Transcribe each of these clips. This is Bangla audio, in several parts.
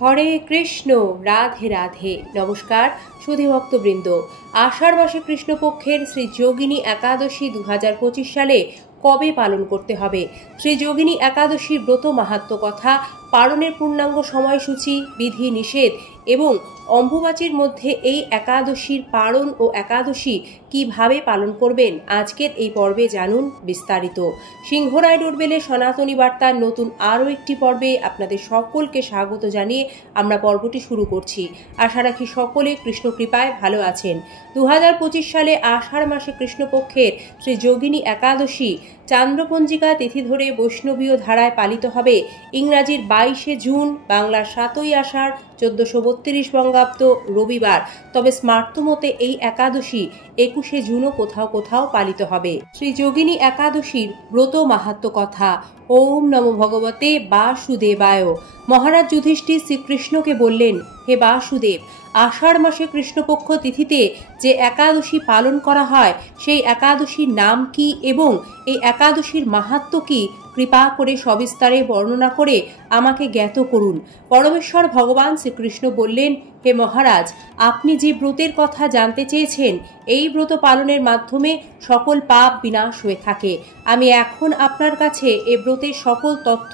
হরে কৃষ্ণ, রাধে রাধে। নমস্কার সুধী ভক্তবৃন্দ। আষাঢ় মাসে কৃষ্ণপক্ষের শ্রী যোগিনী একাদশী 2025 সালে কবে পালন করতে হবে? শ্রী যোগিনী একাদশীর ব্রত মাহাত্ম্য কথা, পালনের পূর্ণাঙ্গ সময়সূচি, বিধি নিষেধ এবং অম্বুবাচীর মধ্যে এই একাদশীর পালন ও একাদশী কিভাবে পালন করবেন, আজকের এই পর্বে জানুন বিস্তারিত। সিংহরায় ডোরবেলে সনাতনী বার্তার নতুন আরও একটি পর্বে আপনাদের সকলকে স্বাগত জানিয়ে আমরা পর্বটি শুরু করছি। আশা রাখি সকলে কৃষ্ণ কৃপায় ভালো আছেন। 2025 সালে আষাঢ় মাসে কৃষ্ণপক্ষের শ্রী যোগিনী একাদশী চান্দ্রপঞ্জিকা তিথি ধরে বৈষ্ণবীয় ধারায় পালিত হবে। ইংরাজির 22শে জুন, বাংলার 7ই আষাঢ় 1432 বঙ্গাব্দ রবিবার। তবে স্মার্তমতে এই একাদশী 21শে জুনও কোথাও কোথাও পালিত হবে। শ্রী যোগিনী একাদশীর ব্রত মাহাত্ম্য কথা। ওম নমো ভগবতে বাসুদেবায়। মহারাজ যুধিষ্ঠির শ্রীকৃষ্ণকে বললেন, হে বাসুদেব, আষাঢ় মাসে কৃষ্ণপক্ষ তিথিতে যে একাদশী পালন করা হয় সেই একাদশীর নাম কি এবং এই একাদশীর মাহাত্ম্য কি, কৃপা করে সবিস্তারে বর্ণনা করে আমাকে জ্ঞাত করুন। পরমেশ্বর ভগবান শ্রীকৃষ্ণ বললেন, হে মহারাজ, আপনি যে ব্রতের কথা জানতে চেয়েছেন, এই ব্রত পালনের মাধ্যমে সকল পাপ বিনাশ হয়ে থাকে। আমি এখন আপনার কাছে এ ব্রতের সকল তথ্য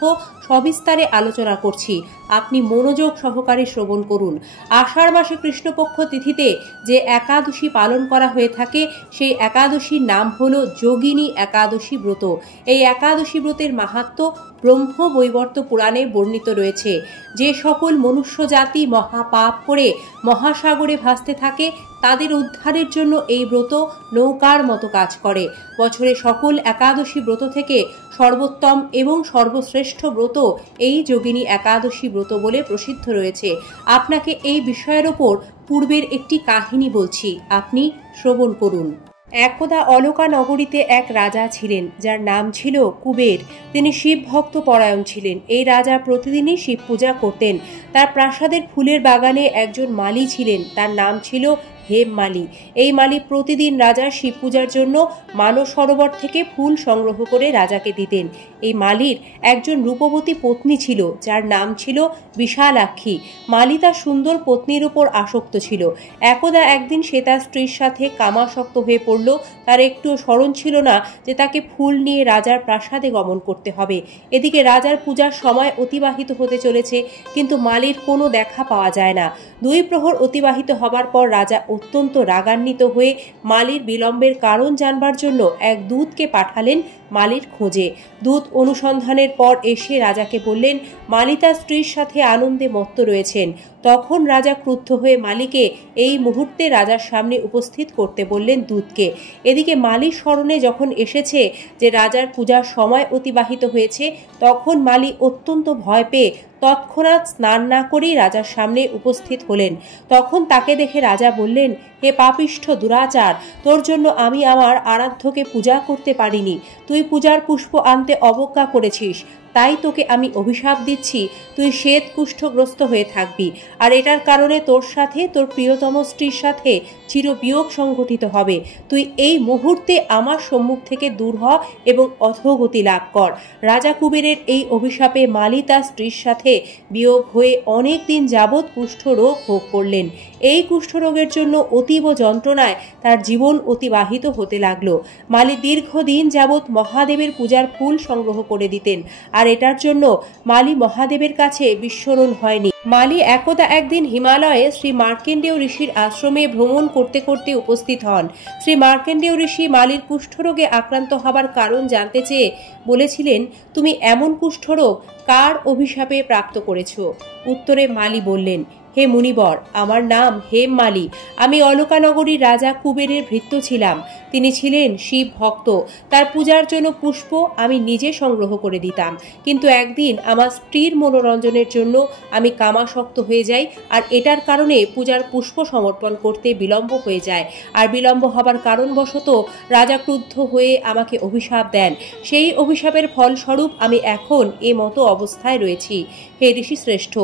সবিস্তারে আলোচনা করছি। আপনি মনোযোগ সহকারে শ্রবণ করুন। আষাঢ় মাসে কৃষ্ণপক্ষ তিথিতে যে একাদশী পালন করা হয়ে থাকে সেই একাদশীর নাম হলো যোগিনী একাদশী ব্রত। এই একাদশী ব্রতের মাহাত্ম্য ব্রহ্ম বৈবর্ত পুরাণে বর্ণিত রয়েছে। যে সকল মনুষ্য জাতি মহাপাপ করে মহাসাগরে ভাসতে থাকে তাদের উদ্ধারের জন্য এই ব্রত নৌকার মতো কাজ করে। বছরে সকল একাদশী ব্রত থেকে সর্বোত্তম এবং সর্বশ্রেষ্ঠ ব্রত এই যোগিনী একাদশী ব্রত বলে প্রসিদ্ধ রয়েছে। আপনাকে এই বিষয়ের ওপর পূর্বের একটি কাহিনী বলছি, আপনি শ্রবণ করুন। একদা অলকা নগরীতে এক রাজা ছিলেন যার নাম ছিল কুবের। তিনি শিব ভক্ত পরায়ণ ছিলেন। এই রাজা প্রতিদিনই শিব পূজা করতেন। তার প্রাসাদের ফুলের বাগানে একজন মালী ছিলেন, তার নাম ছিল হেম মালী। এই মালী প্রতিদিন রাজার শিব পূজার জন্য মানস সরোবর থেকে ফুল সংগ্রহ করে রাজাকে দিতেন। এই মালীর একজন রূপবতী পত্নী ছিল যার নাম ছিল বিশালাক্ষী। মালী তার সুন্দর পত্নীর উপর আসক্ত ছিল। একদা একদিন সে তার স্ত্রীর সাথে কামাসক্ত হয়ে পড়ল। তার একটুও স্মরণ ছিল না যে তাকে ফুল নিয়ে রাজার প্রাসাদে গমন করতে হবে। এদিকে রাজার পূজার সময় অতিবাহিত হতে চলেছে, কিন্তু মালীর কোনো দেখা পাওয়া যায় না। 2 প্রহর অতিবাহিত হবার পর রাজা অত্যন্ত রাগান্বিত হয়ে মালীর বিলম্বের কারণ জানবার জন্য এক দূতকে পাঠালেন মালীর খোঁজে। দূত অনুসন্ধানের পর এসে রাজাকে বললেন, মালী তার স্ত্রীর সাথে আনন্দে মত্ত রয়েছেন। তখন রাজা ক্রুদ্ধ হয়ে মালীকে এই মুহূর্তে রাজার সামনে উপস্থিত করতে বললেন দূতকে। এদিকে মালীর স্মরণে যখন এসেছে যে রাজার পূজার সময় অতিবাহিত হয়েছে, তখন মালী অত্যন্ত ভয় পেয়ে তৎক্ষণাৎ স্নান না করেই রাজার সামনে উপস্থিত হলেন। তখন তাকে দেখে রাজা বললেন, হে পাপিষ্ঠ দুরাচার, তোর জন্য আমি আমার আরাধ্যকে পূজা করতে পারিনি। তুই পূজার পুষ্প আনতে অবজ্ঞা করেছিস, তাই তোকে আমি অভিশাপ দিচ্ছি, তুই শ্বেত কুষ্ঠগ্রস্ত হয়ে থাকবি। আর এটার কারণে তোর সাথে তোর প্রিয়তম স্ত্রীর সাথে চিরবিয়োগ সংঘটিত হবে। তুই এই মুহূর্তে আমার সম্মুখ থেকে দূর হ এবং অধোগতি লাভ কর। রাজা কুবেরের এই অভিশাপে মালী তার স্ত্রীর সাথে বিয়োগ হয়ে অনেক দিন যাবৎ কুষ্ঠরোগ ভোগ করলেন। এই কুষ্ঠরোগের জন্য অতীব যন্ত্রণায় তার জীবন অতিবাহিত হতে লাগলো। মালী দীর্ঘদিন যাবৎ মহাদেবের পূজার ফুল সংগ্রহ করে দিতেন, আর এটার জন্য মালী মহাদেবের কাছে বিস্মরণ হয়নি। মালী একদা একদিন হিমালয়ে শ্রী মার্কেন্ডেয় ঋষির আশ্রমে ভ্রমণ করতে করতে উপস্থিত হন। শ্রী মার্কেন্ডেয় ঋষি মালীর কুষ্ঠরোগে আক্রান্ত হবার কারণ জানতে চেয়ে বলেছিলেন, তুমি এমন কুষ্ঠরোগ কার অভিশাপে প্রাপ্ত করেছ? উত্তরে মালী বললেন, হে মুনিবর, আমার নাম হেম মালী। আমি অলকানগরীর রাজা কুবেরের ভৃত্য ছিলাম। তিনি ছিলেন শিব ভক্ত। তার পূজার জন্য পুষ্প আমি নিজে সংগ্রহ করে দিতাম, কিন্তু একদিন আমার স্ত্রীর মনোরঞ্জনের জন্য আমি কামাসক্ত হয়ে যাই, আর এটার কারণে পূজার পুষ্প সমর্পণ করতে বিলম্ব হয়ে যায়। আর বিলম্ব হবার কারণবশত রাজা ক্রুদ্ধ হয়ে আমাকে অভিশাপ দেন। সেই অভিশাপের ফলস্বরূপ আমি এখন এ মতো অবস্থায় রয়েছি। হে ঋষি শ্রেষ্ঠ,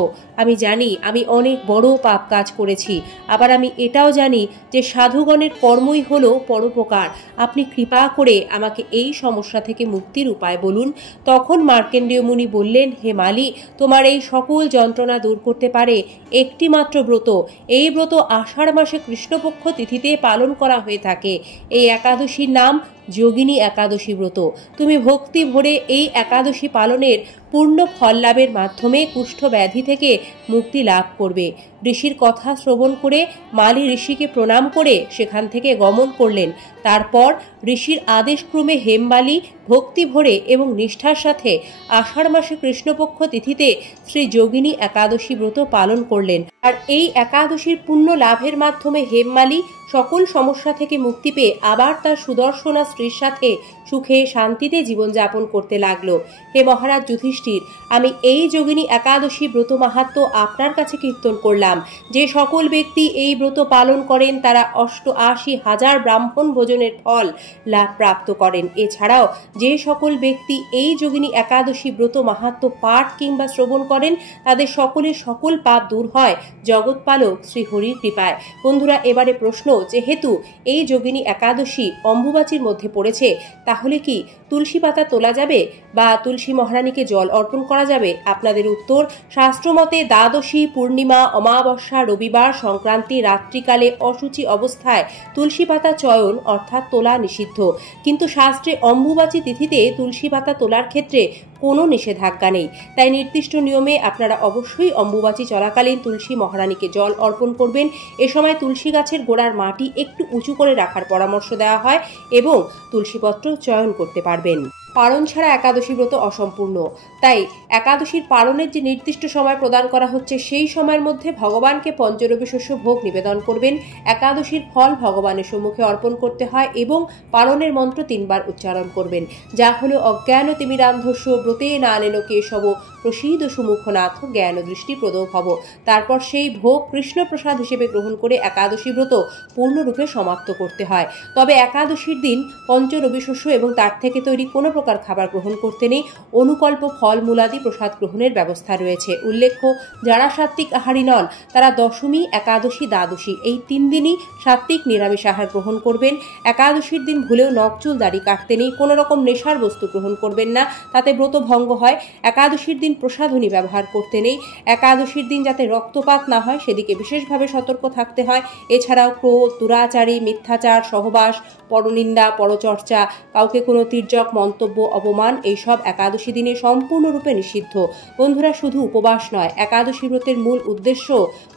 আমি জানি আমি অনেক বড় পাপ কাজ করেছি। আবার আমি এটাও জানি যে সাধুগণের কর্মই হলো পরোপকার। এবার আপনি কৃপা করে আমাকে এই সমস্যা থেকে মুক্তির উপায় বলুন। তখন মার্কেন্ডীয় মুনি বললেন, হে মালি, তোমার এই সকল যন্ত্রণা দূর করতে পারে একটি মাত্র ব্রত। এই ব্রত আষাঢ় মাসে কৃষ্ণপক্ষ তিথিতে পালন করা হয়ে থাকে। এই একাদশীর নাম যোগিনী একাদশী ব্রত। তুমি ভক্তি ভরে এই একাদশী পালনের পূর্ণ ফল লাভের মাধ্যমে কুষ্ঠ ব্যাধি থেকে মুক্তি লাভ করবে। ঋষির কথা শ্রবণ করে মালি ঋষিকে প্রণাম করে সেখান থেকে গমন করলেন। তারপর ঋষির আদেশক্রমে হেমবালি ভক্তি ভরে এবং নিষ্ঠার সাথে আষাঢ় মাসে কৃষ্ণপক্ষ তিথিতে শ্রী যোগিনী একাদশী ব্রত পালন করলেন। আর এই একাদশীর পুণ্য লাভের মাধ্যমে হেমমালি সকল সমস্যা থেকে মুক্তি পেয়ে আবার তার সুদর্শনা স্ত্রীর সাথে সুখে শান্তিতে জীবনযাপন করতে লাগলো। হে মহারাজ যুধিষ্ঠির, আমি এই যোগিনী একাদশী ব্রত মাহাত্ম্য আপনার কাছে কীর্তন করলাম। যে সকল ব্যক্তি এই ব্রত পালন করেন তারা ৮৮,০০০ ব্রাহ্মণ ভোজনের ফল লাভ প্রাপ্ত করেন। এছাড়াও যে সকল ব্যক্তি এই যোগিনী একাদশী ব্রত মাহাত্ম্য পাঠ কিংবা শ্রবণ করেন তাদের সকলের সকল পাপ দূর হয় জগৎপালক শ্রী হরির কৃপায়। বন্ধুরা, এবারে প্রশ্ন, যেহেতু এই যোগিনী একাদশী অম্বুবাচীর মধ্যে পড়েছে, তাহলে কি তুলসী পাতা তোলা যাবে বা তুলসী মহারানীকে জল অর্পণ করা যাবে? আপনাদের উত্তর, শাস্ত্রমতে দ্বাদশী, পূর্ণিমা, অমাবস্যা, রবিবার, সংক্রান্তি রাত্রিকালে অশুচি অবস্থায় তুলসী পাতা চয়ন অর্থাৎ তোলা নিষিদ্ধ। কিন্তু শাস্ত্রে অম্বুবাচী তিথিতে তুলসী পাতা তোলার ক্ষেত্রে কোনো নিষেধাজ্ঞা নেই। তাই নির্দিষ্ট নিয়মে আপনারা অবশ্যই অম্বুবাচী চলাকালীন তুলসী মহারানীকে জল অর্পণ করবেন। এ সময় তুলসী গাছের গোড়ার মাটি একটু উঁচু করে রাখার পরামর্শ দেওয়া হয় এবং তুলসীপত্র চয়ন করতে পারবেন। পালন ছাড়া একাদশী ব্রত অসম্পূর্ণ। তাই একাদশীর পালনের যে নির্দিষ্ট সময় প্রদান করা হচ্ছে সেই সময়ের মধ্যে ভগবানকে পঞ্চরবি শস্য ভোগ নিবেদন করবেন। একাদশীর ফল ভগবানের সম্মুখে অর্পণ করতে হয় এবং পালনের মন্ত্র ৩ বার উচ্চারণ করবেন, যা হলো অজ্ঞান তিমিরান্ধস্য ব্রতে নানেন কেশব প্রসীদ সুমুখনাথ জ্ঞান দৃষ্টি প্রদ ভব। তারপর সেই ভোগ কৃষ্ণ প্রসাদ হিসেবে গ্রহণ করে একাদশী ব্রত পূর্ণরূপে সমাপ্ত করতে হয়। তবে একাদশীর দিন পঞ্চরবি শস্য এবং তার থেকে তৈরি কোনো প্রকার খাবার গ্রহণ করতে নেই। অনুকল্প ফল মূলাদি প্রসাদ গ্রহণের ব্যবস্থা রয়েছে। উল্লেখ্য, যারা সাত্ত্বিক আহারী নন তারা দশমী, একাদশী, দ্বাদশী এই ৩ দিনই সাত্ত্বিক নিরামিষ আহার গ্রহণ করবেন। একাদশীর দিন ভুলেও নখ চুল দাড়ি কাটতে নেই। কোনো রকম নেশার বস্তু গ্রহণ করবেন না, তাতে ব্রত ভঙ্গ হয়। একাদশীর দিন প্রসাধনী ব্যবহার করতে নেই। একাদশীর দিন যাতে রক্তপাত না হয় সেদিকে বিশেষভাবে সতর্ক থাকতে হয়। এছাড়াও ক্রোধ, দুরাচারী, মিথ্যাচার, সহবাস, পরনিন্দা, পরচর্চা, কাউকে কোনো তির্যক মন্তব্য, অপমান এইসব একাদশী দিনে সম্পূর্ণরূপে নিষিদ্ধ। বন্ধুরা, শুধু উপবাস নয়, একাদশী ব্রতের মূল উদ্দেশ্য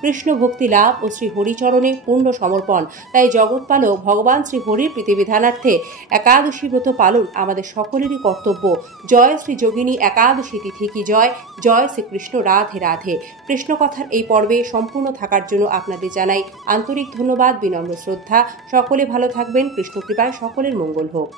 কৃষ্ণ ভক্তি লাভ ও শ্রী হরিচরণে পূর্ণ সমর্পণ। তাই জগৎপালক ভগবান শ্রী হরির প্রীতিবিধানার্থে একাদশী ব্রত পালন আমাদের সকলেরই কর্তব্য। জয় শ্রী যোগিনী একাদশী তিথি কি জয়। জয় শ্রীকৃষ্ণ। রাধে রাধে। কৃষ্ণ কথার এই পর্বে সম্পূর্ণ থাকার জন্য আপনাদের জানাই আন্তরিক ধন্যবাদ, বিনম্র শ্রদ্ধা। সকলে ভালো থাকবেন। কৃষ্ণ কৃপায় সকলের মঙ্গল হোক।